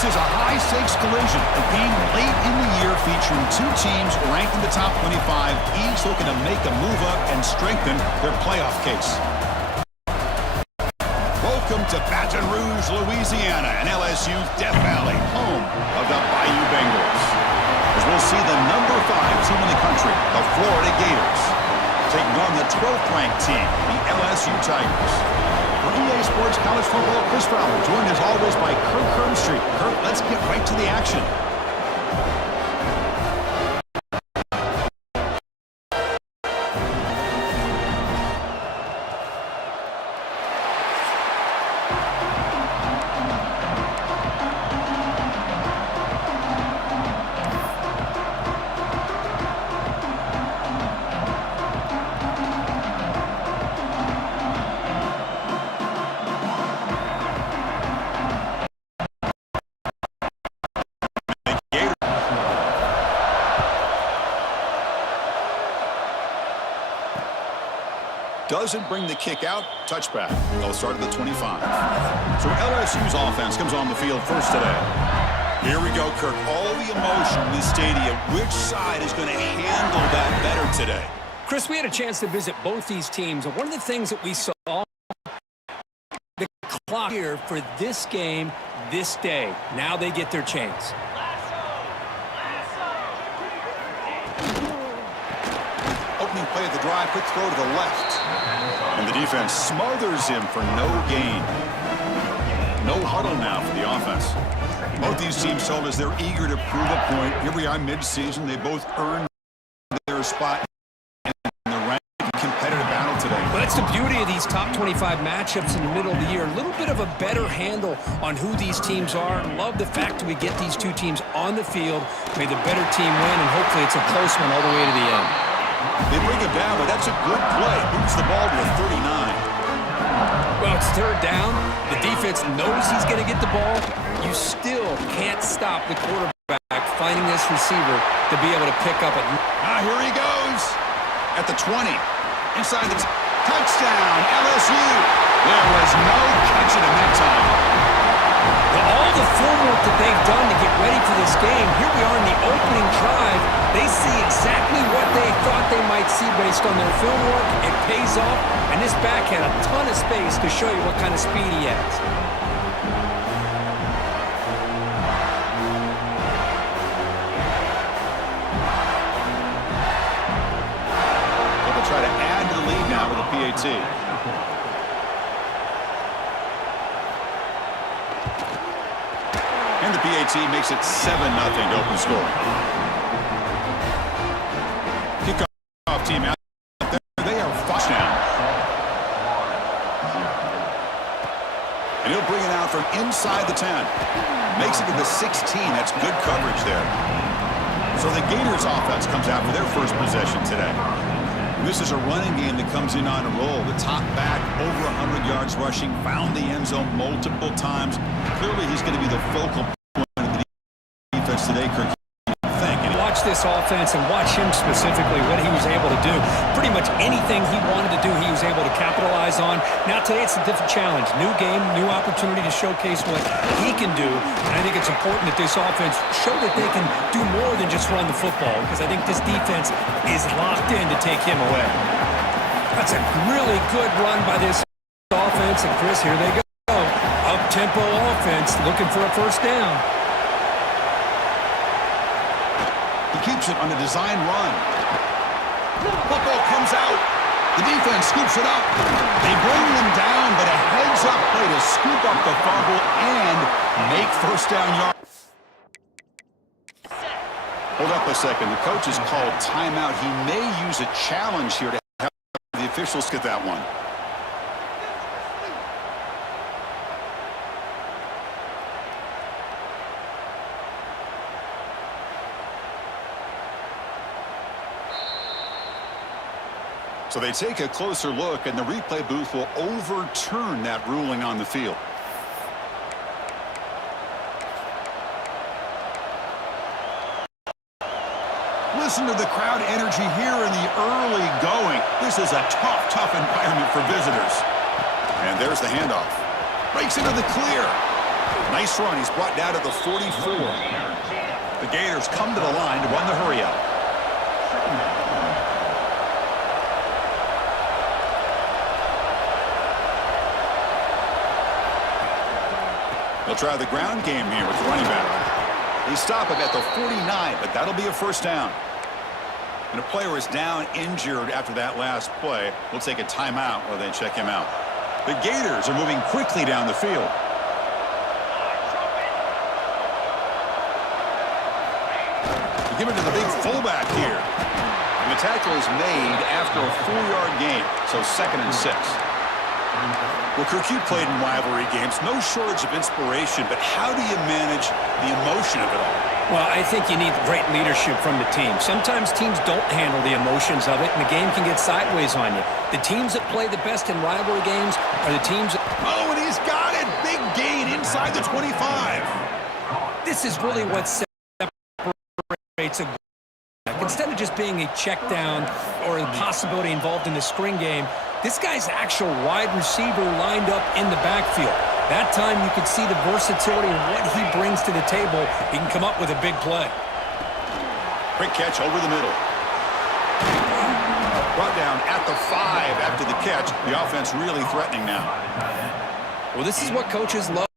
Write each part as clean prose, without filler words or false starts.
This is a high-stakes collision, a game late in the year featuring two teams ranked in the top 25, each looking to make a move up and strengthen their playoff case. Welcome to Baton Rouge, Louisiana, and LSU's Death Valley, home of the Bayou Bengals. As we'll see the number 5 team in the country, the Florida Gators, taking on the 12th-ranked team, the LSU Tigers. For EA Sports College Football, Chris Fowler, joined as always by Kirk Hermstreet. Kirk, let's get right to the action. Doesn't bring the kick out. Touchback. They'll start at the 25. So LSU's offense comes on the field first today. Here we go, Kirk. All the emotion in this stadium. Which side is going to handle that better today? Chris, we had a chance to visit both these teams. And one of the things that we saw, the clock here for this game, this day. Now they get their chance. Opening play of the drive, quick throw to the left. And the defense smothers him for no gain. No huddle now for the offense. Both these teams told us they're eager to prove a point. Here we are mid-season. They both earned their spot in the ranked competitive battle today. Well, that's the beauty of these top 25 matchups in the middle of the year. A little bit of a better handle on who these teams are. Love the fact that we get these two teams on the field. May the better team win, and hopefully it's a close one all the way to the end. They bring him down, but that's a good play. Moves the ball to the 39. Well, it's third down. The defense knows he's going to get the ball. You still can't stop the quarterback finding this receiver to be able to pick up it. Here he goes. At the 20. Inside the touchdown, LSU. There was no catching him that time. All the formwork that they've done to get ready for this game, here we are in the opening drive. They see exactly what they thought they might see based on their film work. It pays off, and this back had a ton of space to show you what kind of speed he has. They'll try to add to the lead now with a PAT. And the PAT makes it 7-0 to open scoring. Kickoff team out there. They are touchdown. And he'll bring it out from inside the 10. Makes it to the 16. That's good coverage there. So the Gators offense comes out for their first possession today. And this is a running game that comes in on a roll. The top back, over 100 yards rushing, found the end zone multiple times. Clearly, he's going to be the focal point of the defense today, Kirk. Watch this offense and watch him specifically, what he was able to do. Pretty much anything he wanted to do, he was able to capitalize on. Now today it's a different challenge. New game, new opportunity to showcase what he can do. And I think it's important that this offense show that they can do more than just run the football, because I think this defense is locked in to take him away. That's a really good run by this offense. And Chris, here they go. Up-tempo offense, looking for a first down. Keeps it on a design run. Football comes out. The defense scoops it up. They bring them down, but a heads-up play to scoop up the fumble and make first down yard. Hold up a second. The coach has called timeout. He may use a challenge here to help the officials get that one. So they take a closer look, and the replay booth will overturn that ruling on the field. Listen to the crowd energy here in the early going. This is a tough environment for visitors. And there's the handoff. Breaks into the clear. Nice run. He's brought down to the 44. The Gators come to the line to run the hurry out. They'll try the ground game here with the running back. They stop him at the 49, but that'll be a first down. And a player is down injured after that last play. We'll take a timeout while they check him out. The Gators are moving quickly down the field. They give it to the big fullback here. And the tackle is made after a 4-yard gain, so 2nd and 6. Well, Kirk, you played in rivalry games. No shortage of inspiration, but how do you manage the emotion of it all? Well, I think you need great leadership from the team. Sometimes teams don't handle the emotions of it, and the game can get sideways on you. The teams that play the best in rivalry games are the teams that... Oh, and he's got it! Big gain inside the 25. This is really what separates a... Instead of just being a check down or a possibility involved in the screen game, this guy's actual wide receiver lined up in the backfield. That time you could see the versatility of what he brings to the table. He can come up with a big play. Quick catch over the middle. Brought down at the 5 after the catch. The offense really threatening now. Well, this is what coaches love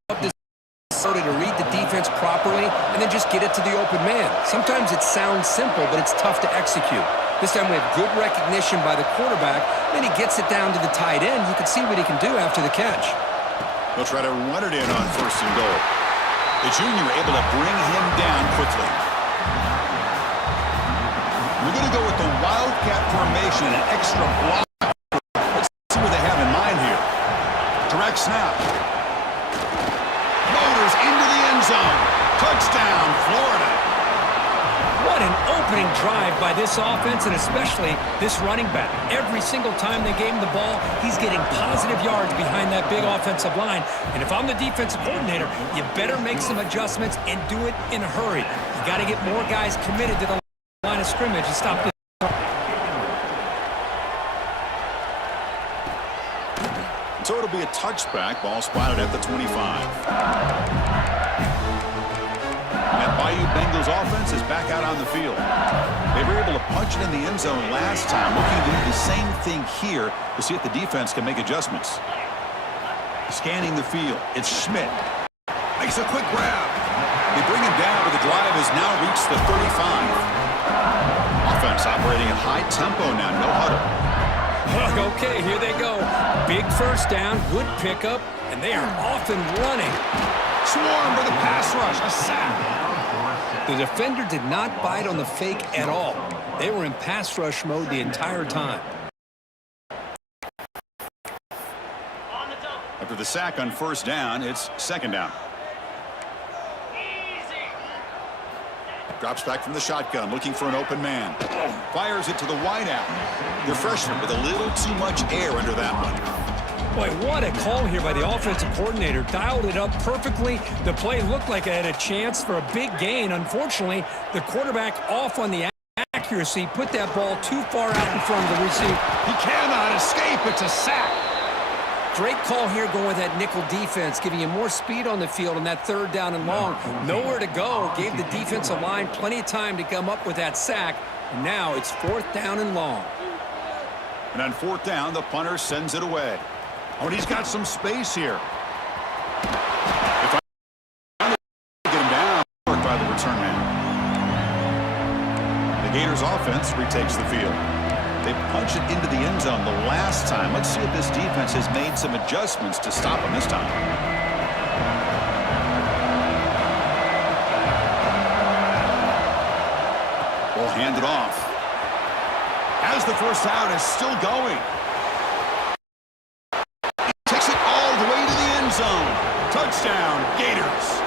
to read the defense properly and then just get it to the open man. Sometimes it sounds simple, but it's tough to execute. This time we have good recognition by the quarterback. Then he gets it down to the tight end. You can see what he can do after the catch. They'll try to run it in on 1st and goal. The junior able to bring him down quickly. We're going to go with the Wildcat formation, an extra block. Let's see what they have in mind here. Direct snap. Motors into the end zone. Touchdown, Florida. What an opening drive by this offense, and especially this running back. Every single time they gave him the ball, he's getting positive yards behind that big offensive line. And if I'm the defensive coordinator, you better make some adjustments and do it in a hurry. You got to get more guys committed to the line of scrimmage and stop this. So it'll be a touchback. Ball spotted at the 25. That Bayou Bengals offense is back out on the field. They were able to punch it in the end zone last time, looking to do the same thing here to see if the defense can make adjustments. Scanning the field, it's Schmidt. Makes a quick grab. They bring him down, but the drive has now reached the 35. Offense operating at high tempo now, no huddle. Okay, here they go. Big first down, good pickup, and they are off and running. Swarm for the pass rush, a sack. The defender did not bite on the fake at all. They were in pass rush mode the entire time. After the sack on 1st down, it's 2nd down. Drops back from the shotgun, looking for an open man. Fires it to the wideout. The freshman with a little too much air under that one. Boy, what a call here by the offensive coordinator. Dialed it up perfectly. The play looked like it had a chance for a big gain. Unfortunately, the quarterback off on the accuracy, put that ball too far out in front of the receiver. He cannot escape. It's a sack. Great call here going with that nickel defense, giving you more speed on the field on that 3rd down and long. Nowhere to go. Gave the defensive line plenty of time to come up with that sack. And now it's 4th down and long. And on 4th down, the punter sends it away. Oh, and he's got some space here. If I get him down by the return man. The Gators offense retakes the field. They punch it into the end zone the last time. Let's see if this defense has made some adjustments to stop them this time. Ball handed off. As the first down is still going. Takes it all the way to the end zone. Touchdown, Gators.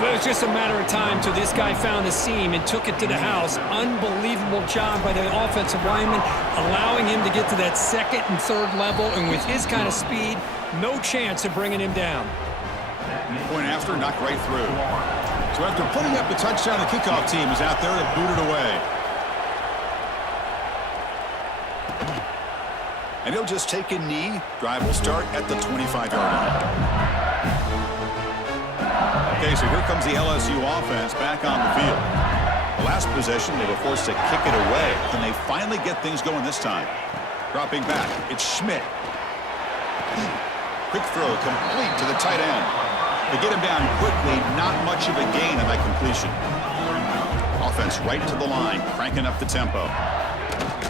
But it was just a matter of time till this guy found a seam and took it to the house. Unbelievable job by the offensive lineman, allowing him to get to that 2nd and 3rd level, and with his kind of speed, no chance of bringing him down. Point after, knocked right through. So after putting up the touchdown, the kickoff team is out there to boot it away. And he'll just take a knee. Drive will start at the 25-yard line. Okay, so here comes the LSU offense back on the field. The last possession, they were forced to kick it away. Can they finally get things going this time? Dropping back, it's Schmidt. Quick throw, complete to the tight end. They get him down quickly, not much of a gain on that completion. Offense right to the line, cranking up the tempo.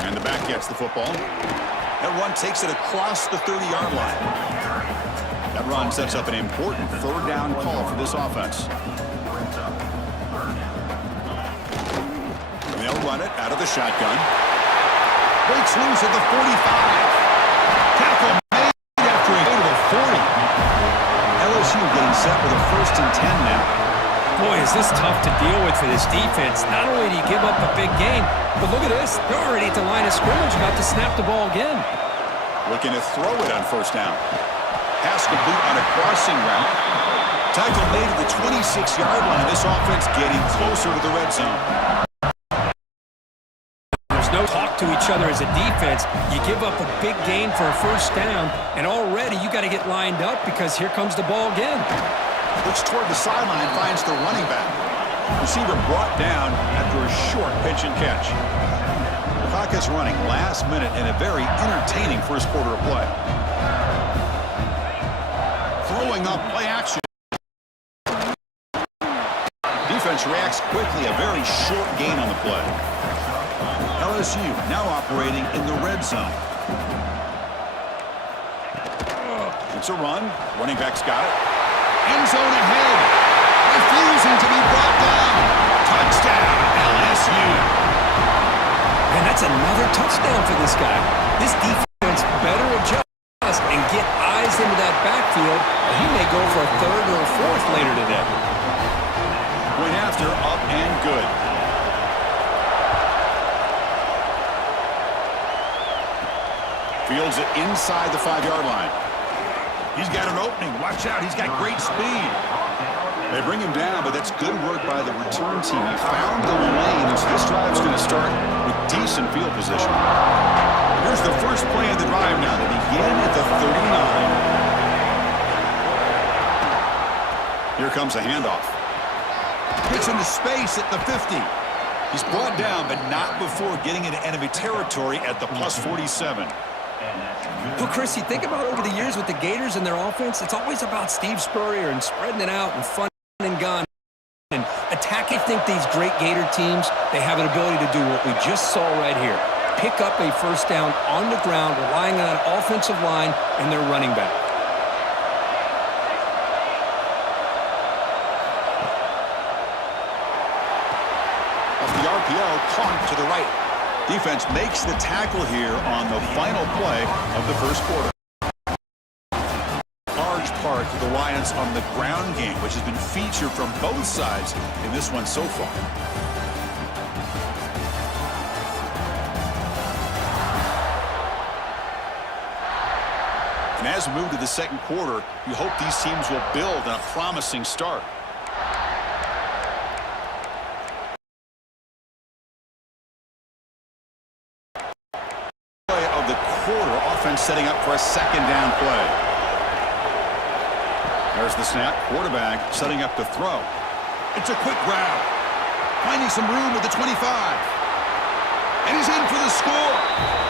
And the back gets the football. That run takes it across the 30-yard line. That run sets up an important third down call for this offense. And they'll run it out of the shotgun. Breaks loose at the 45. Tackle made after a gain of the 40. LSU getting set with a 1st and 10 now. Boy, is this tough to deal with for this defense. Not only do you give up a big gain, but look at this. They're already at the line of scrimmage, about to snap the ball again. Looking to throw it on 1st down. Pass complete on a crossing route. Tackle made at the 26-yard line. This offense getting closer to the red zone. There's no talk to each other as a defense. You give up a big gain for a 1st down, and already you got to get lined up because here comes the ball again. Looks toward the sideline, finds the running back. Receiver brought down after a short pitch and catch. The clock is running last minute in a very entertaining first quarter of play. Throwing up play action. Defense reacts quickly, a very short gain on the play. LSU now operating in the red zone. It's a run. Running back's got it. End zone ahead. Refusing to be brought down. Touchdown, LSU. And that's another touchdown for this guy. This defense better adjust and get eyes into that backfield, or he may go for a 3rd or a 4th later today. Point after, up and good. Fields it inside the 5-yard line. He's got an opening. Watch out. He's got great speed. They bring him down, but that's good work by the return team. He found the lane, and so this drive's going to start with decent field position. Here's the first play of the drive now. They begin at the 39. Here comes a handoff. Gets into space at the 50. He's brought down, but not before getting into enemy territory at the +47. Well, Chris, you think about over the years with the Gators and their offense, it's always about Steve Spurrier and spreading it out and fun and gun and attacking. I think these great Gator teams, they have an ability to do what we just saw right here. Pick up a 1st down on the ground, relying on that offensive line and their running back. Off the RPO, caught to the right. Defense makes the tackle here on the final play of the first quarter. Large part to the Lions on the ground game, which has been featured from both sides in this one so far. And as we move to the second quarter, you hope these teams will build on a promising start. Setting up for a 2nd down play. There's the snap. Quarterback setting up to throw. It's a quick grab. Finding some room with the 25. And he's in for the score.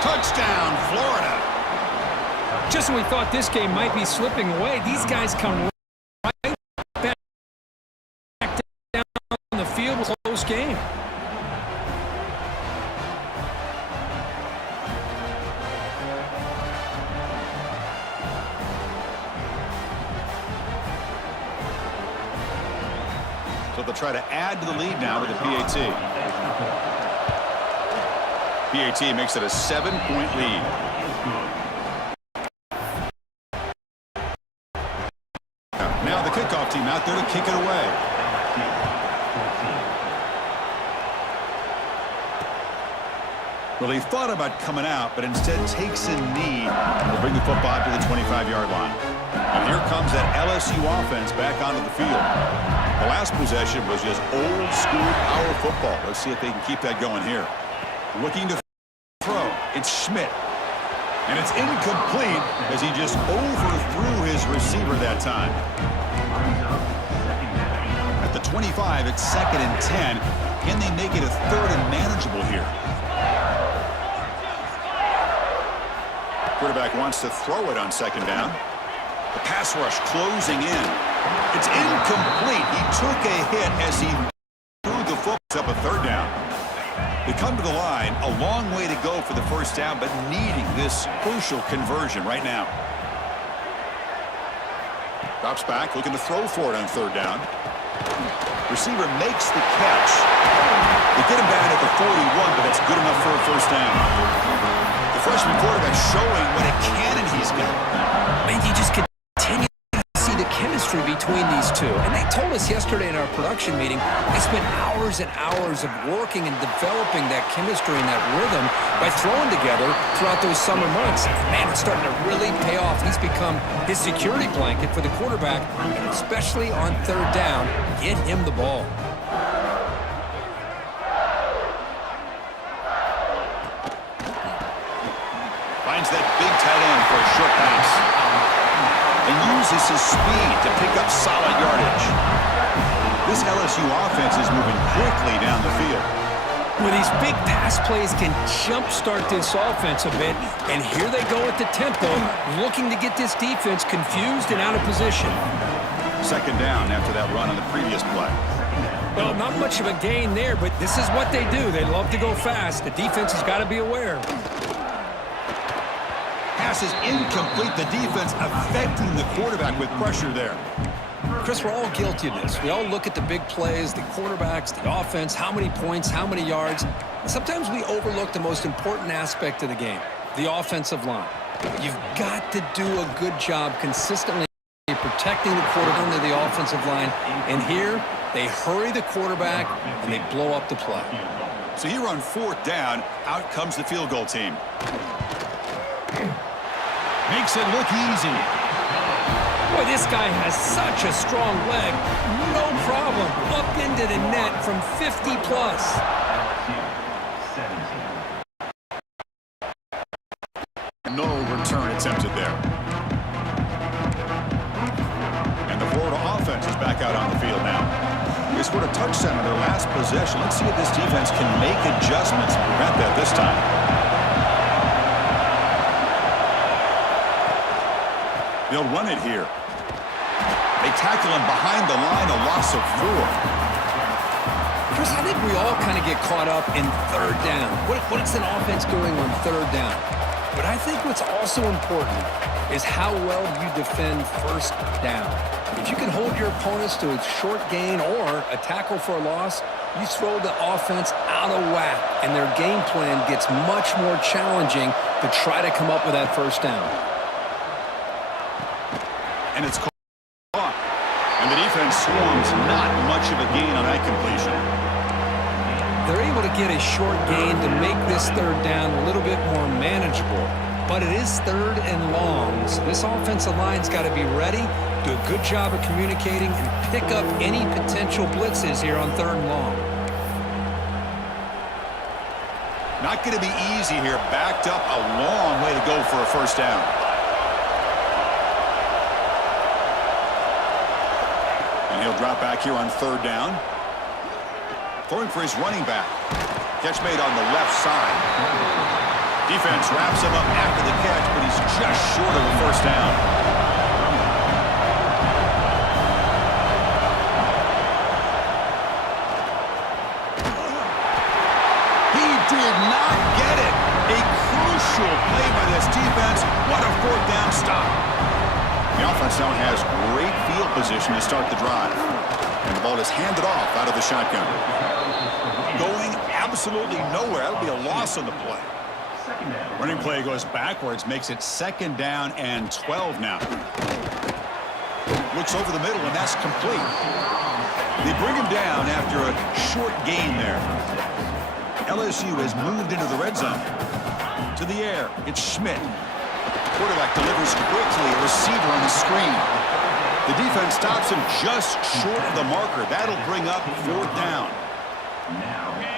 Touchdown, Florida. Just when we thought this game might be slipping away, these guys come right back down the field with a close game. So they'll try to add to the lead now with the PAT. PAT makes it a 7-point lead. Now the kickoff team out there to kick it away. Well, he thought about coming out, but instead takes a knee to bring the football to the 25-yard line. And here comes that LSU offense back onto the field. The last possession was just old-school power football. Let's see if they can keep that going here. Looking to throw. It's Schmidt. And it's incomplete as he just overthrew his receiver that time. 25 at 2nd and 10. Can they make it a 3rd and manageable here? Quarterback wants to throw it on 2nd down. The pass rush closing in. It's incomplete. He took a hit as he threw the football up a 3rd down. They come to the line, a long way to go for the 1st down, but needing this crucial conversion right now. Drops back, looking to throw for it on 3rd down. Receiver makes the catch. They get him down at the 41, but that's good enough for a 1st down. The freshman quarterback showing what a cannon he's got. Man, you just continue to see the chemistry between these two. And they told us yesterday in our production meeting, they spent hours and hours of working and developing that chemistry and that rhythm by throwing together throughout those summer months. Man, it's starting to really pay off. He's become his security blanket for the quarterback, and especially on 3rd down, get him the ball. Finds that big tight end for a short pass. And uses his speed to pick up solid yardage. This LSU offense is moving quickly down the field. Well, these big pass plays can jumpstart this offense a bit, and here they go at the tempo, looking to get this defense confused and out of position. 2nd down after that run on the previous play. Well, not much of a gain there, but this is what they do. They love to go fast. The defense has got to be aware. Pass is incomplete. The defense affecting the quarterback with pressure there. Chris, we're all guilty of this. We all look at the big plays, the quarterbacks, the offense, how many points, how many yards. And sometimes we overlook the most important aspect of the game, the offensive line. You've got to do a good job consistently protecting the quarterback under the offensive line. And here, they hurry the quarterback, and they blow up the play. So here on 4th down, out comes the field goal team. Makes it look easy. Boy, this guy has such a strong leg. No problem. Up into the net from 50 plus. No return attempted there. And the Florida offense is back out on the field now. They scored a touchdown on their last possession. Let's see if this defense can make adjustments and prevent that this time. They'll run it here. They tackle him behind the line, a loss of 4. Chris, I think we all kind of get caught up in 3rd down. What is an offense doing on 3rd down? But I think what's also important is how well you defend 1st down. If you can hold your opponents to a short gain or a tackle for a loss, you throw the offense out of whack, and their game plan gets much more challenging to try to come up with that 1st down. And it's caught. And the defense swarms, not much of a gain on that completion. They're able to get a short gain to make this 3rd down a little bit more manageable. But it is 3rd and long, so this offensive line's got to be ready, do a good job of communicating, and pick up any potential blitzes here on 3rd and long. Not going to be easy here. Backed up a long way to go for a 1st down. He'll drop back here on 3rd down. Throwing for his running back. Catch made on the left side. Defense wraps him up after the catch, but he's just short of a 1st down. He did not get it. A crucial play by this defense. What a 4th down stop. The offense now has great field position to start the drive. And the ball is handed off out of the shotgun. Going absolutely nowhere. That'll be a loss on the play. Running play goes backwards, makes it 2nd down and 12 now. Looks over the middle, and that's complete. They bring him down after a short gain there. LSU has moved into the red zone. To the air, it's Schmidt. Quarterback delivers quickly, a receiver on the screen. The defense stops him just short of the marker. That'll bring up 4th down.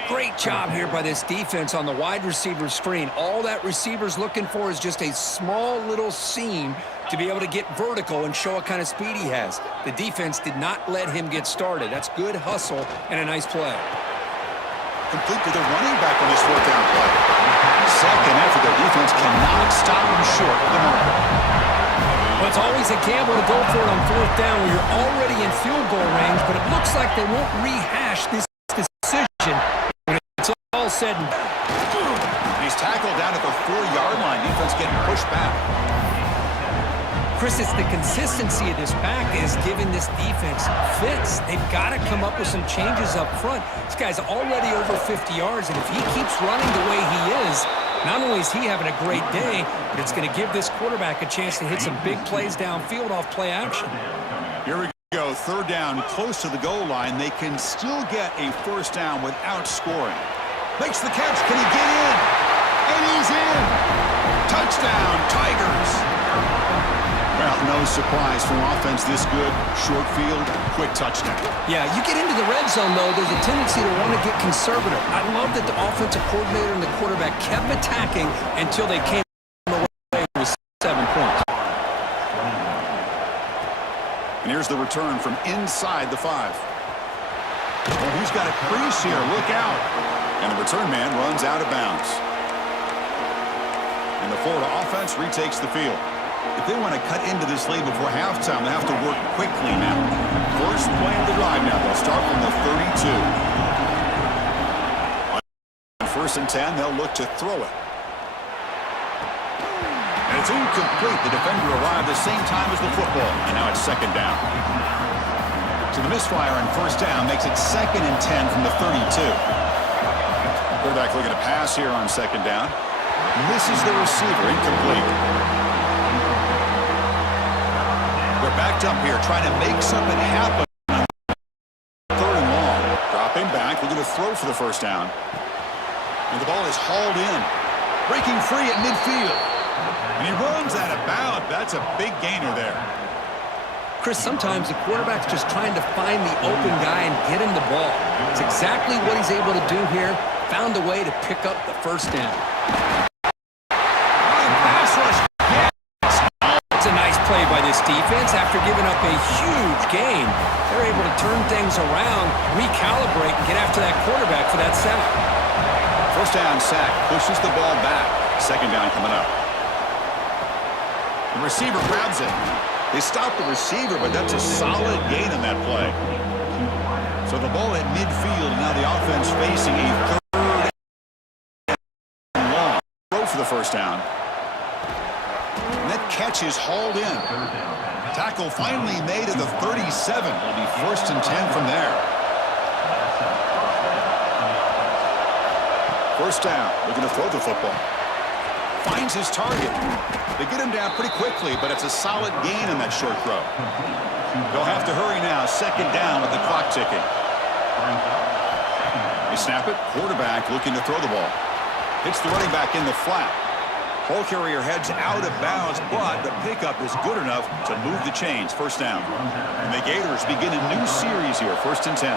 Great job here by this defense on the wide receiver screen. All that receiver's looking for is just a small little seam to be able to get vertical and show what kind of speed he has. The defense did not let him get started. That's good hustle and a nice play. Complete to the running back on this fourth down play. Second effort, their defense cannot stop him short of the mark. Well, it's always a gamble to go for it on fourth down when you're already in field goal range, but it looks like they won't rehash this decision when it's all said and done. He's tackled down at the 4-yard line. Defense getting pushed back. Chris, it's the consistency of this pack is giving this defense fits. They've got to come up with some changes up front. This guy's already over 50 yards, and if he keeps running the way he is, not only is he having a great day, but it's going to give this quarterback a chance to hit some big plays downfield off play action. Here we go. Third down, close to the goal line. They can still get a first down without scoring. Makes the catch. Can he get in? And he's in. Touchdown, Tigers. Well, no surprise from offense this good. Short field, quick touchdown. Yeah, you get into the red zone, though, there's a tendency to want to get conservative. I love that the offensive coordinator and the quarterback kept attacking until they came away with 7 points. And here's the return from inside the 5. Well, he's got a crease here. Look out. And the return man runs out of bounds. And the Florida offense retakes the field. If they want to cut into this lead before halftime, they have to work quickly now. First play of the drive now. They'll start from the 32. On first and 10, they'll look to throw it. And it's incomplete. The defender arrived the same time as the football. And now it's second down. So the misfire on first down makes it second and 10 from the 32. Quarterback looking to pass here on second down. Misses the receiver. Incomplete. They're backed up here, trying to make something happen. Third and long. Dropping back, looking to throw for the first down. And the ball is hauled in. Breaking free at midfield. And he runs out of bounds. That's a big gainer there. Chris, sometimes the quarterback's just trying to find the open guy and get him the ball. It's exactly what he's able to do here. Found a way to pick up the first down. Play by this defense after giving up a huge gain. They're able to turn things around, recalibrate, and get after that quarterback for that sack. First down sack, pushes the ball back. Second down coming up. The receiver grabs it. They stop the receiver, but that's a solid gain in that play. So the ball at midfield, and now the offense facing a third and long. Throw for the first down. And that catch is hauled in. Tackle finally made at the 37. It'll be first and 10 from there. First down, looking to throw the football. Finds his target. They get him down pretty quickly, but it's a solid gain in that short throw. They'll have to hurry now. Second down with the clock ticking. They snap it. Quarterback looking to throw the ball. Hits the running back in the flat. Ball carrier heads out of bounds, but the pickup is good enough to move the chains. First down. And the Gators begin a new series here. First and 10.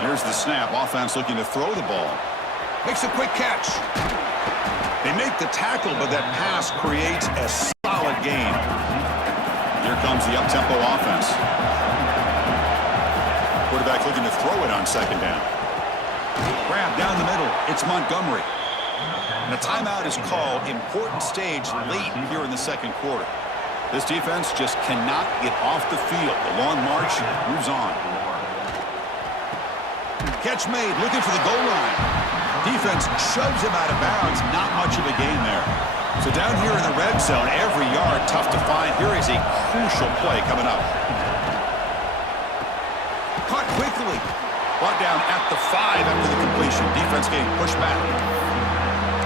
Here's the snap. Offense looking to throw the ball. Makes a quick catch. They make the tackle, but that pass creates a solid gain. Here comes the up-tempo offense. Quarterback looking to throw it on second down. Grab down the middle. It's Montgomery. And a timeout is called. Important stage late here in the second quarter. This defense just cannot get off the field. The long march moves on. Catch made, looking for the goal line. Defense shoves him out of bounds. Not much of a gain there. So down here in the red zone, every yard tough to find. Here is a crucial play coming up. Caught quickly. Brought down at the 5 after the completion. Defense getting pushed back.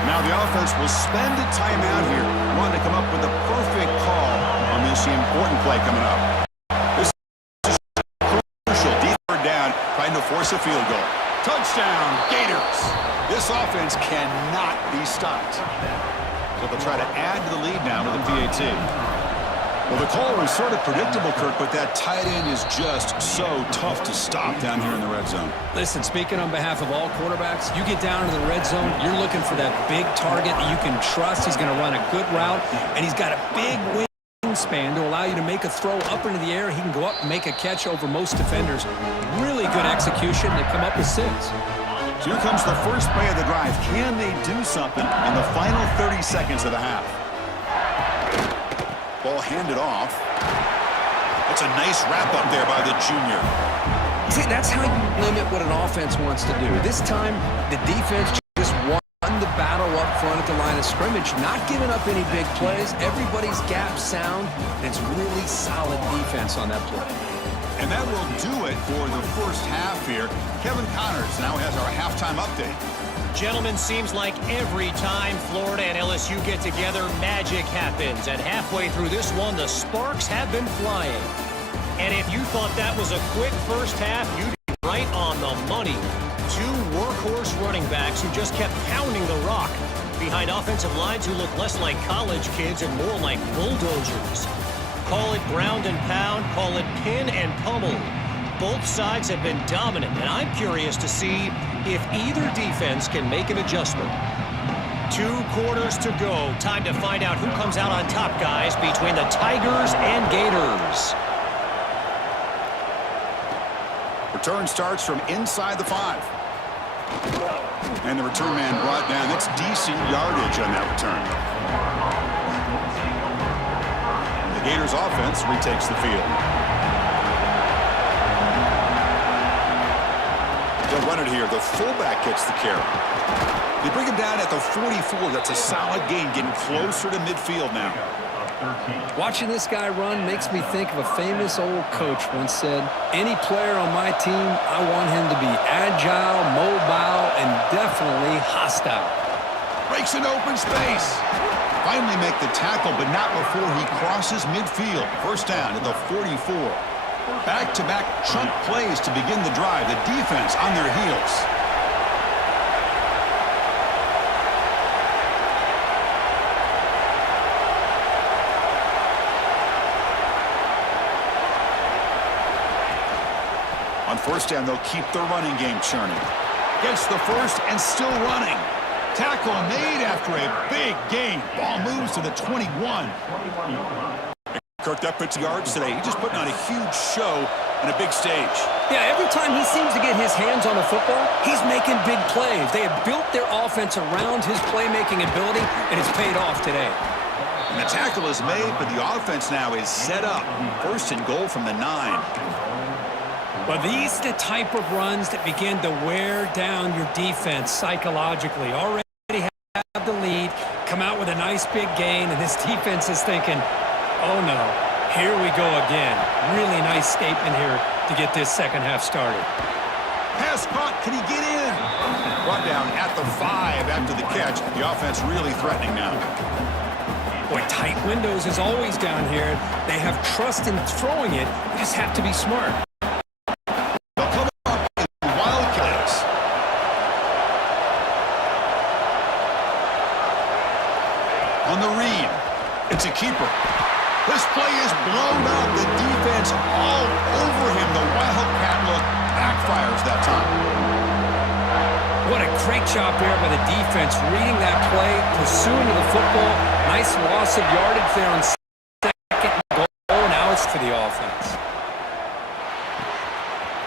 Now the offense will spend a timeout here. Want to come up with a perfect call on this important play coming up. This is crucial. Deep third down, trying to force a field goal. Touchdown, Gators. This offense cannot be stopped. So they'll try to add to the lead now with a PAT. Well, the call was sort of predictable, Kirk, but that tight end is just so tough to stop down here in the red zone. Listen, speaking on behalf of all quarterbacks, you get down into the red zone, you're looking for that big target that you can trust. He's going to run a good route, and he's got a big wingspan to allow you to make a throw up into the air. He can go up and make a catch over most defenders. Really good execution. They come up with 6. So here comes the first play of the drive. Can they do something in the final 30 seconds of the half? Ball handed off. It's a nice wrap up there by the junior. See, that's how you limit what an offense wants to do. This time, the defense just won the battle up front at the line of scrimmage, not giving up any big plays. Everybody's gap sound. It's really solid defense on that play. And that will do it for the first half here. Kevin Connors now has our halftime update. Gentlemen, seems like every time Florida and LSU get together, magic happens. And halfway through this one, the sparks have been flying. And if you thought that was a quick first half, you'd be right on the money. 2 workhorse running backs who just kept pounding the rock behind offensive lines who look less like college kids and more like bulldozers. Call it ground and pound, call it pin and pummel. Both sides have been dominant, and I'm curious to see if either defense can make an adjustment. 2 quarters to go. Time to find out who comes out on top, guys, between the Tigers and Gators. Return starts from inside the 5. And the return man brought down. That's decent yardage on that return. The Gators offense retakes the field. They'll run it here. The fullback gets the carry. They bring him down at the 44. That's a solid gain, getting closer to midfield now. Watching this guy run makes me think of a famous old coach once said, any player on my team, I want him to be agile, mobile, and definitely hostile. Breaks an open space. Finally make the tackle, but not before he crosses midfield. First down at the 44. Back-to-back chunk plays to begin the drive. The defense on their heels. On first down, they'll keep the running game churning. Gets the first and still running. Tackle made after a big gain. Ball moves to the 21. Kirk, that puts yards today. He's just putting on a huge show on a big stage. Yeah, every time he seems to get his hands on the football, he's making big plays. They have built their offense around his playmaking ability, and it's paid off today. And the tackle is made, but the offense now is set up. First and goal from the 9. Well, these are the type of runs that begin to wear down your defense psychologically. Already have the lead, come out with a nice big gain, and this defense is thinking, oh no, here we go again. Really nice statement here to get this second half started. Pass caught, can he get in? Brought down at the 5 after the catch. The offense really threatening now. Boy, tight windows is always down here. They have trust in throwing it. You just have to be smart. On the read, it's a keeper. This play is blown up. The defense all over him. The Wildcat look backfires that time. What a great job there by the defense, reading that play, pursuing the football. Nice loss of yardage there on second goal. Now it's for the offense.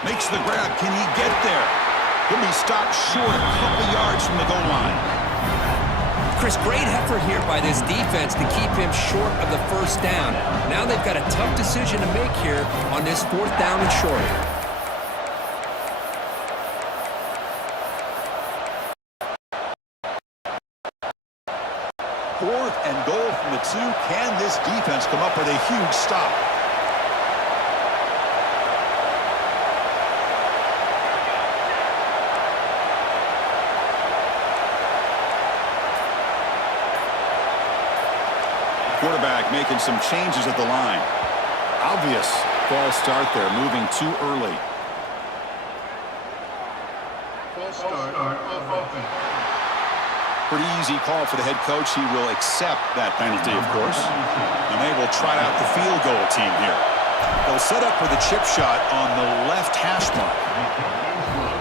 Makes the grab. Can he get there? He'll be stopped short a couple yards from the goal line. Chris, great effort here by this defense to keep him short of the first down. Now they've got a tough decision to make here on this 4th down and short. Fourth and goal from the 2. Can this defense come up with a huge stop? Quarterback making some changes at the line. Obvious false start there, moving too early. False start, offense. Pretty easy call for the head coach. He will accept that penalty, of course. And they will try out the field goal team here. They'll set up for the chip shot on the left hash mark.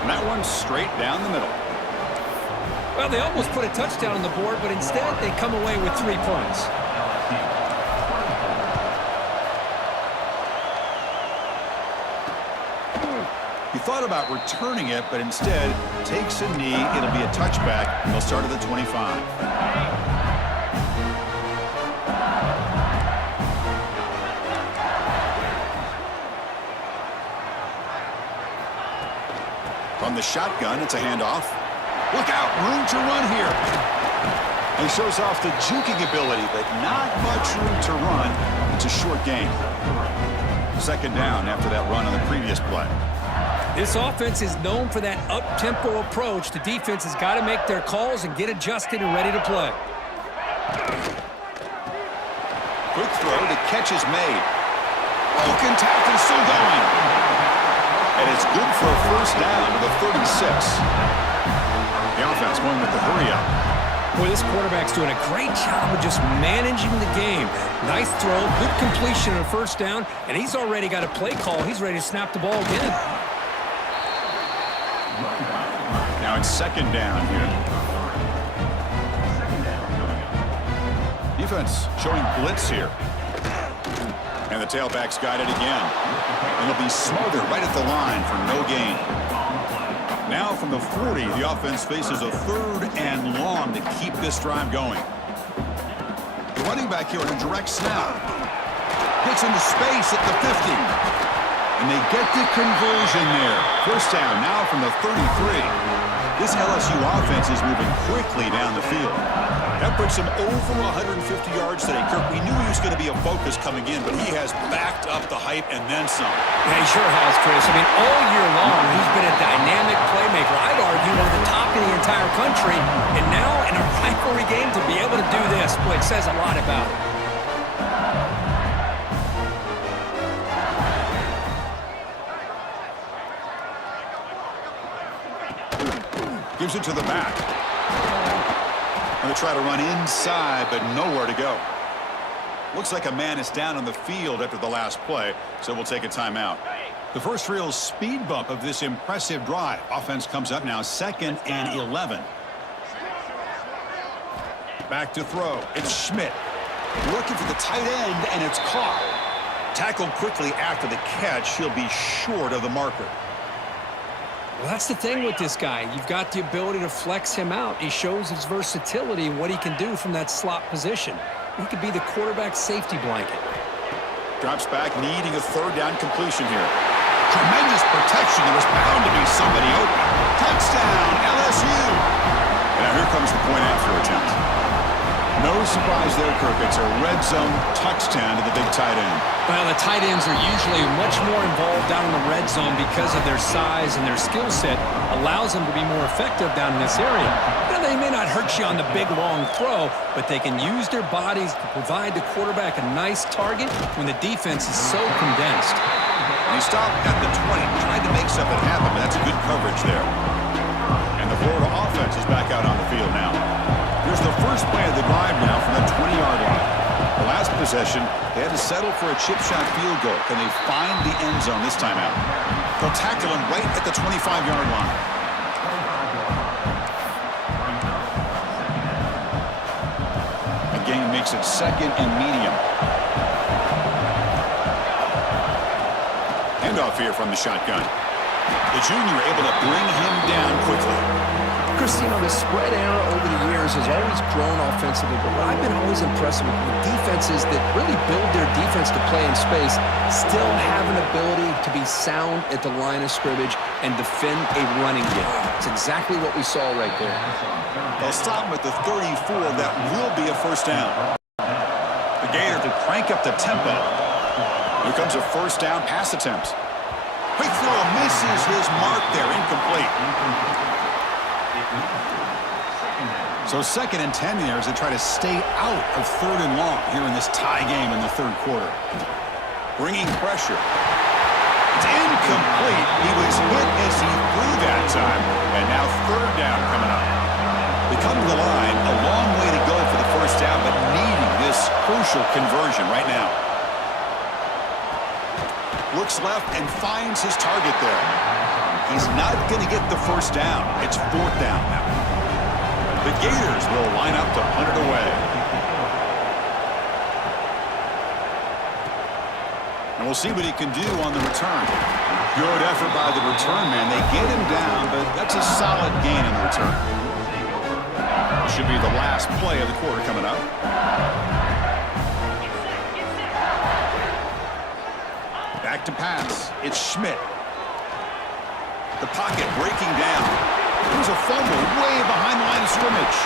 And that one's straight down the middle. Well, they almost put a touchdown on the board, but instead they come away with 3 points. He thought about returning it, but instead takes a knee. It'll be a touchback. They'll start at the 25. From the shotgun, it's a handoff. Look out, room to run here. He shows off the juking ability, but not much room to run. It's a short gain. Second down after that run on the previous play. This offense is known for that up-tempo approach. The defense has got to make their calls and get adjusted and ready to play. Quick throw, the catch is made. Broken tackle, still going. And it's good for a first down to the 36. The offense going with the hurry up. Boy, this quarterback's doing a great job of just managing the game. Nice throw, good completion on a first down, and he's already got a play call. He's ready to snap the ball again. Now it's second down here. Defense showing blitz here. And the tailback's got it again. And it'll be smothered right at the line for no gain. Now from the 40, the offense faces a 3rd and long to keep this drive going. The running back here on a direct snap. Gets into space at the 50. And they get the conversion there. First down now from the 33. This LSU offense is moving quickly down the field. That puts him over 150 yards today. Kirk, we knew he was going to be a focus coming in, but he has backed up the hype and then some. Yeah, he sure has, Chris. I mean, all year long, he's been a dynamic playmaker. I'd argue one of the top in the entire country. And now in a rivalry game to be able to do this, boy, it says a lot about it. Gives it to the back. Going to try to run inside, but nowhere to go. Looks like a man is down on the field after the last play, so we'll take a timeout. The first real speed bump of this impressive drive. Offense comes up now, 2nd and 11. Back to throw. It's Schmidt. Looking for the tight end, and it's caught. Tackled quickly after the catch. He'll be short of the marker. Well, that's the thing with this guy. You've got the ability to flex him out. He shows his versatility and what he can do from that slot position. He could be the quarterback safety blanket. Drops back, needing a 3rd down completion here. Tremendous protection. There was bound to be somebody open. Touchdown, LSU. And now here comes the point after attempt. No surprise there, Kirk. It's a red zone touchdown to the big tight end. Well, the tight ends are usually much more involved down in the red zone because of their size and their skill set allows them to be more effective down in this area. Now, they may not hurt you on the big, long throw, but they can use their bodies to provide the quarterback a nice target when the defense is so condensed. And he stopped at the 20, tried to make something happen, but that's a good coverage there. And the Florida offense is back out on the field now. Here's the first play of the drive now from the 20-yard line. The last possession, they had to settle for a chip shot field goal. Can they find the end zone this time out? They'll tackle him right at the 25-yard line. Again, makes it 2nd and medium. Handoff here from the shotgun. The junior able to bring him down quickly. Christine, the spread era over the years has always grown offensively, but what I've been always impressed with defenses that really build their defense to play in space still have an ability to be sound at the line of scrimmage and defend a running game. It's exactly what we saw right there. They'll stop him at the 34. That will be a first down. The Gator to crank up the tempo. Here comes a first down pass attempt. Quick throw misses his mark there, incomplete. So 2nd and 10 here as they try to stay out of 3rd and long here in this tie game in the 3rd quarter. Bringing pressure. It's incomplete. He was hit as he threw that time. And now 3rd down coming up. The come to the line, a long way to go for the first down, but needing this crucial conversion right now. Looks left and finds his target there. He's not going to get the first down. It's fourth down now. The Gators will line up to punt it away. And we'll see what he can do on the return. Good effort by the return man. They get him down, but that's a solid gain in the return. Should be the last play of the quarter coming up. Back to pass. It's Schmidt. The pocket breaking down. There's a fumble way behind the line of scrimmage.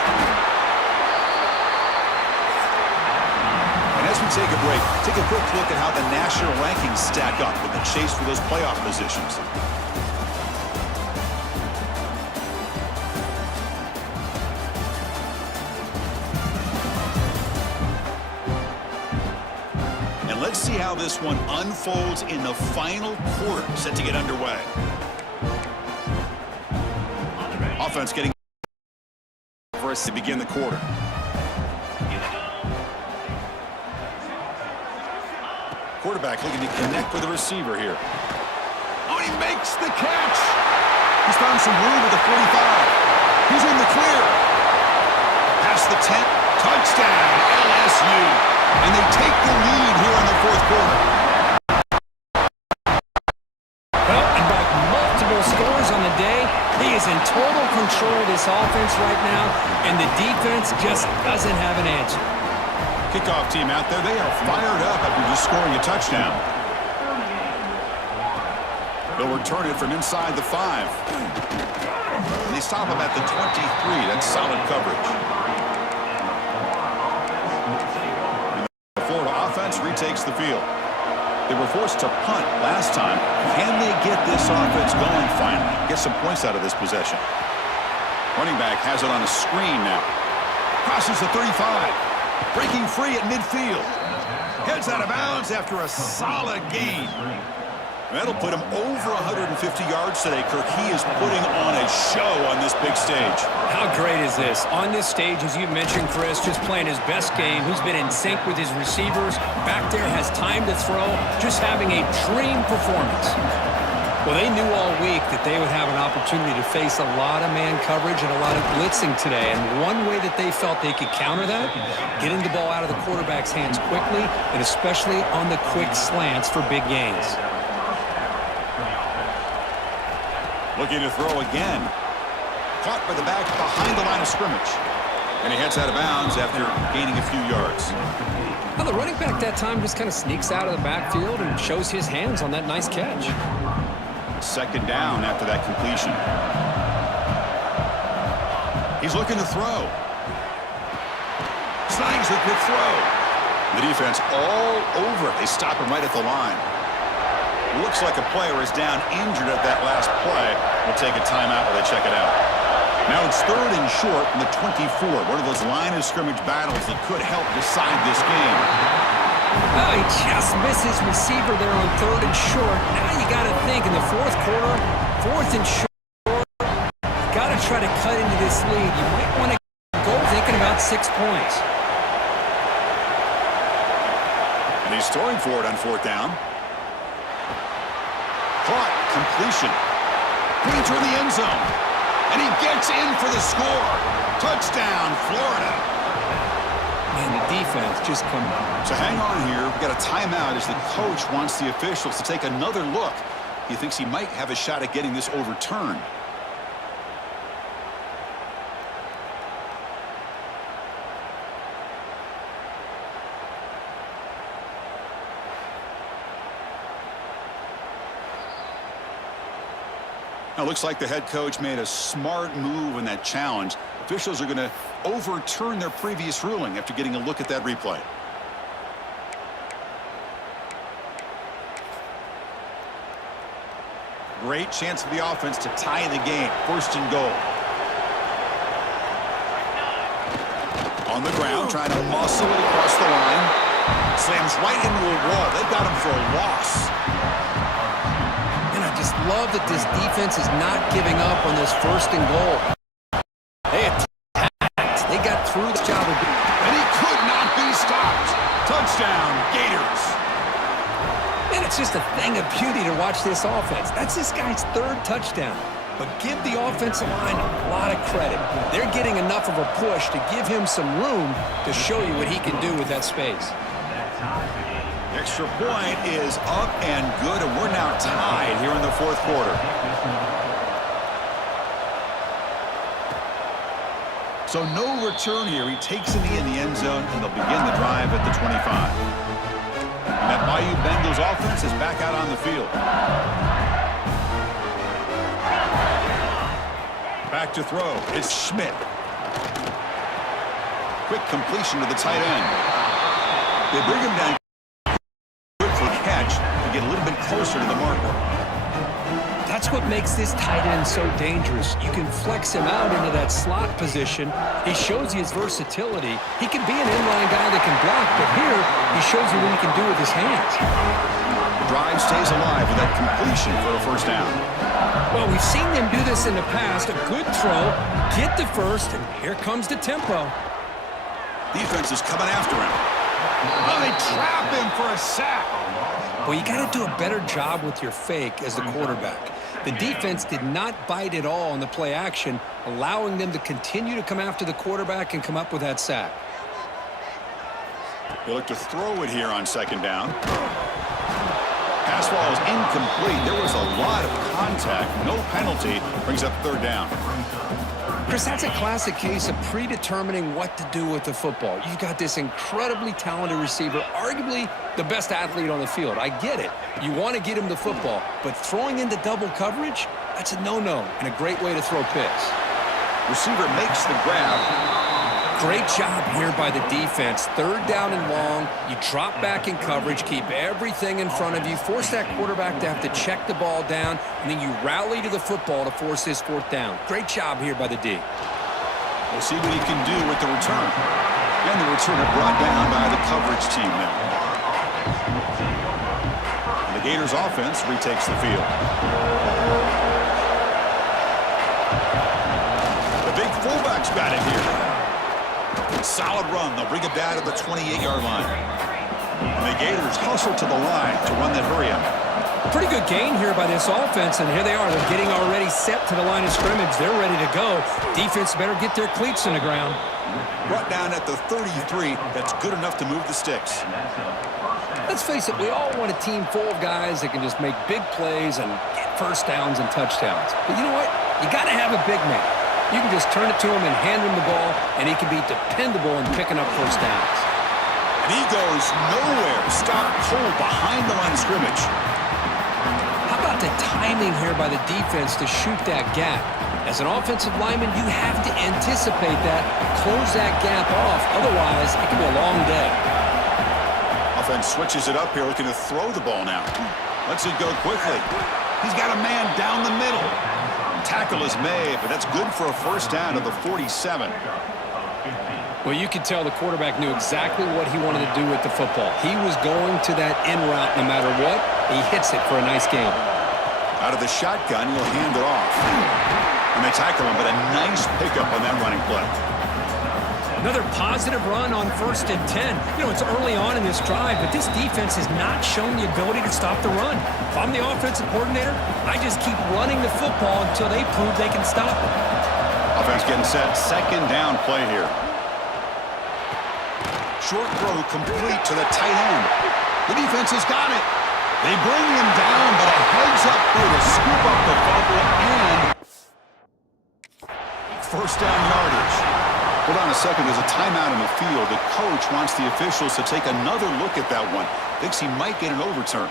And as we take a break, take a quick look at how the national rankings stack up with the chase for those playoff positions. And let's see how this one unfolds in the final quarter, set to get underway. Offense getting for us to begin the quarter. Quarterback looking to connect with the receiver here. Oh, he makes the catch. He's found some room at the 45. He's in the clear. Past the 10. Touchdown, LSU. And they take the lead here in the fourth quarter. Well, and by multiple scores on the day, he is in total control of this offense right now, and the defense just doesn't have an answer. Kickoff team out there, they are fired up after just scoring a touchdown. They'll return it from inside the 5. And they stop him at the 23. That's solid coverage. And the Florida offense retakes the field. They were forced to punt last time. Can they get this offense going finally? Get some points out of this possession. Running back has it on a screen now. Crosses the 35. Breaking free at midfield. Heads out of bounds after a solid gain. That'll put him over 150 yards today, Kirk. He is putting on a show on this big stage. How great is this? On this stage, as you mentioned, Chris, just playing his best game. He's been in sync with his receivers. Back there, has time to throw. Just having a dream performance. Well, they knew all week that they would have an opportunity to face a lot of man coverage and a lot of blitzing today. And one way that they felt they could counter that, getting the ball out of the quarterback's hands quickly, and especially on the quick slants for big gains. Looking to throw again. Caught by the back behind the line of scrimmage. And he heads out of bounds after gaining a few yards. Well, the running back that time just kind of sneaks out of the backfield and shows his hands on that nice catch. Second down after that completion. He's looking to throw. Slangs the quick throw. The defense all over it. They stop him right at the line. Looks like a player is down injured at that last play. We'll take a timeout while they check it out. Now it's third and short from the 24. One of those line of scrimmage battles that could help decide this game. Oh, he just misses receiver there on third and short. Now you got to think in the fourth quarter, fourth and short, got to try to cut into this lead. You might want to go thinking about 6 points. And he's throwing for it on fourth down. Caught, completion. Painter in the end zone. And he gets in for the score. Touchdown, Florida. And the defense just come out. So hang on here. We've got a timeout as the coach wants the officials to take another look. He thinks he might have a shot at getting this overturned. Now, looks like the head coach made a smart move in that challenge. Officials are going to overturn their previous ruling after getting a look at that replay. Great chance for the offense to tie the game. First and goal. On the ground, trying to muscle it across the line. Slams right into a wall. They've got him for a loss. And I just love that this defense is not giving up on this first and goal. They attack just a thing of beauty to watch this offense. That's this guy's third touchdown. But give the offensive line a lot of credit. They're getting enough of a push to give him some room to show you what he can do with that space. Extra point is up and good, and we're now tied here in the fourth quarter. So no return here. He takes it in the end zone, and they'll begin the drive at the 25. And that Bayou Bengals offense is back out on the field. Back to throw. It's Schmidt. Quick completion to the tight end. They bring him down for catch to get a little bit closer to the marker. That's what makes this tight end so dangerous. You can flex him out into that slot position. He shows you his versatility. He can be an inline guy that can block, but here he shows you what he can do with his hands. The drive stays alive with that completion for a first down. Well, we've seen them do this in the past. A good throw, get the first, and here comes the tempo. Defense is coming after him. Oh, they trap him for a sack. Well, you got to do a better job with your fake as the quarterback. The defense did not bite at all on the play action, allowing them to continue to come after the quarterback and come up with that sack. They look to throw it here on second down. Pass ball is incomplete. There was a lot of contact. No penalty. Brings up third down. Chris, that's a classic case of predetermining what to do with the football. You've got this incredibly talented receiver, arguably the best athlete on the field. I get it. You want to get him the football, but throwing into double coverage, that's a no-no and a great way to throw picks. Receiver makes the grab. Great job here by the defense. Third down and long. You drop back in coverage, keep everything in front of you, force that quarterback to have to check the ball down, and then you rally to the football to force this fourth down. Great job here by the D. We'll see what he can do with the return. And the returner brought down by the coverage team now. And the Gators offense retakes the field. The big fullback's got it here. Solid run. They'll bring it down to the 28-yard line. And the Gators hustle to the line to run that hurry-up. Pretty good gain here by this offense, and here they are. They're getting already set to the line of scrimmage. They're ready to go. Defense better get their cleats in the ground. Brought down at the 33. That's good enough to move the sticks. Let's face it, we all want a team full of guys that can just make big plays and get first downs and touchdowns. But you know what? You got to have a big man. You can just turn it to him and hand him the ball, and he can be dependable in picking up first downs. And he goes nowhere. Stop cold behind the line of scrimmage. How about the timing here by the defense to shoot that gap? As an offensive lineman, you have to anticipate that, close that gap off. Otherwise, it can be a long day. Offense switches it up here, looking to throw the ball now. Lets it go quickly. He's got a man down the middle. Tackle is made, but that's good for a first down to the 47. Well, you could tell the quarterback knew exactly what he wanted to do with the football. He was going to that in route no matter what. He hits it for a nice gain. Out of the shotgun, he'll hand it off. And they tackle him, but a nice pickup on that running play. Another positive run on 1st and 10. You know, it's early on in this drive, but this defense has not shown the ability to stop the run. If I'm the offensive coordinator, I just keep running the football until they prove they can stop it. Offense getting set. Second down play here. Short throw complete to the tight end. The defense has got it. They bring him down, but a heads-up throw to scoop up the fumble and first down yardage. Hold on a second. There's a timeout in the field. The coach wants the officials to take another look at that one. Thinks he might get an overturn.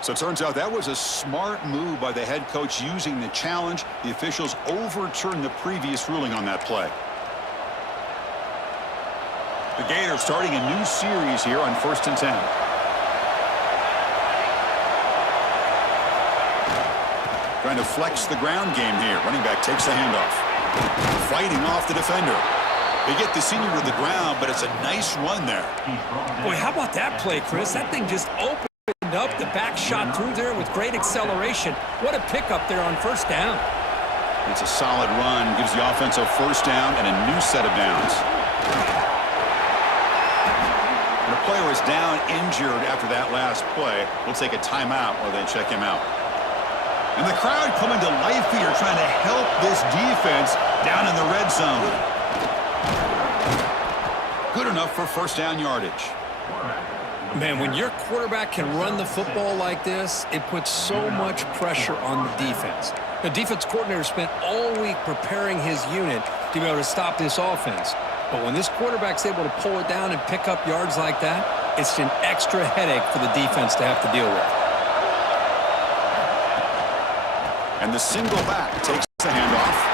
So it turns out that was a smart move by the head coach using the challenge. The officials overturned the previous ruling on that play. The Gators starting a new series here on 1st and 10. Trying to flex the ground game here. Running back takes the handoff. Fighting off the defender. They get the senior to the ground, but it's a nice run there. Boy, how about that play, Chris? That thing just opened up. The back shot through there with great acceleration. What a pickup there on 1st down. It's a solid run, gives the offense a first down and a new set of downs. And the player is down injured after that last play. We'll take a timeout while they check him out. And the crowd coming to life here, trying to help this defense down in the red zone. Good enough for first down yardage. Man, when your quarterback can run the football like this, it puts so much pressure on the defense. The defense coordinator spent all week preparing his unit to be able to stop this offense. But when this quarterback's able to pull it down and pick up yards like that, it's an extra headache for the defense to have to deal with. And the single back takes the handoff.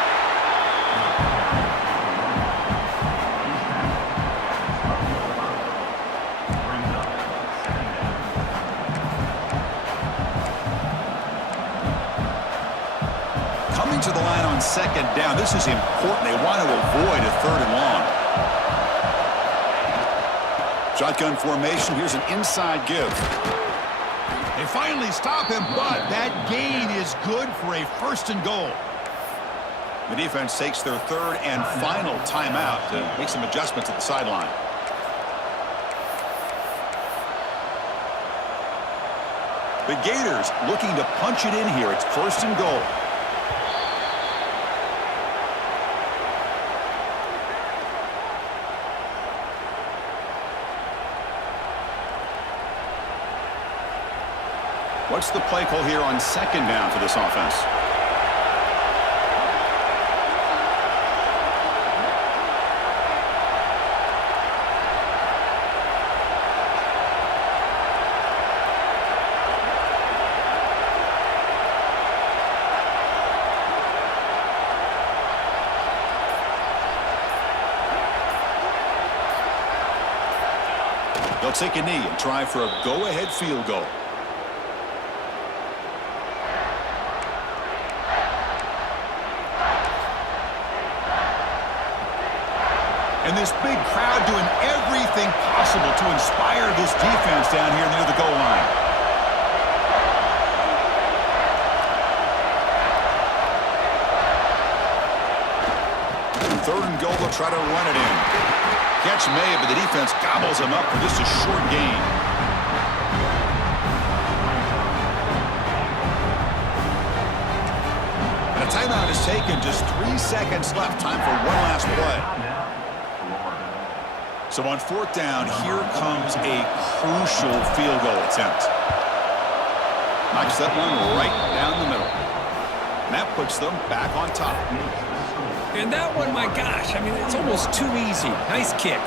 Coming to the line on second down. This is important. They want to avoid a third and long. Shotgun formation. Here's an inside give. They finally stop him, but that gain is good for a first and goal. The defense takes their third and final timeout to make some adjustments at the sideline. The Gators looking to punch it in here. It's first and goal. What's the play call here on second down for this offense? They'll take a knee and try for a go-ahead field goal. And this big crowd doing everything possible to inspire this defense down here near the goal line. Third and goal, they'll try to run it in. Catch made, but the defense gobbles him up for just a short gain. And a timeout is taken. Just 3 seconds left. Time for one last play. So on fourth down, here comes a crucial field goal attempt. Knocks that one right down the middle. And that puts them back on top. And that one, my gosh, I mean, it's almost too easy. Nice kick.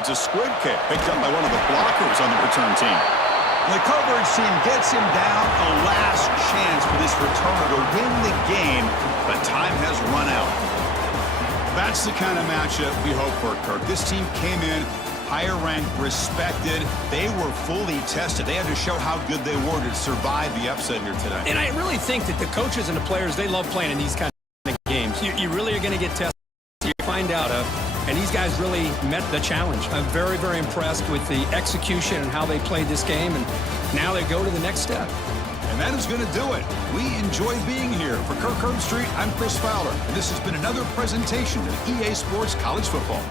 It's a squid kick picked up by one of the blockers on the return team. The coverage team gets him down. A last chance for this returner to win the game, but time has run out. That's the kind of matchup we hope for, Kirk. This team came in higher ranked, respected. They were fully tested. They had to show how good they were to survive the upset here today. And I really think that the coaches and the players, they love playing in these kind of games. You really are going to get tested. You find out and these guys really met the challenge. I'm very, very impressed with the execution and how they played this game, and now they go to the next step. And that is going to do it. We enjoy being here. For Kirk Herbstreit, I'm Chris Fowler, and this has been another presentation of EA Sports College Football.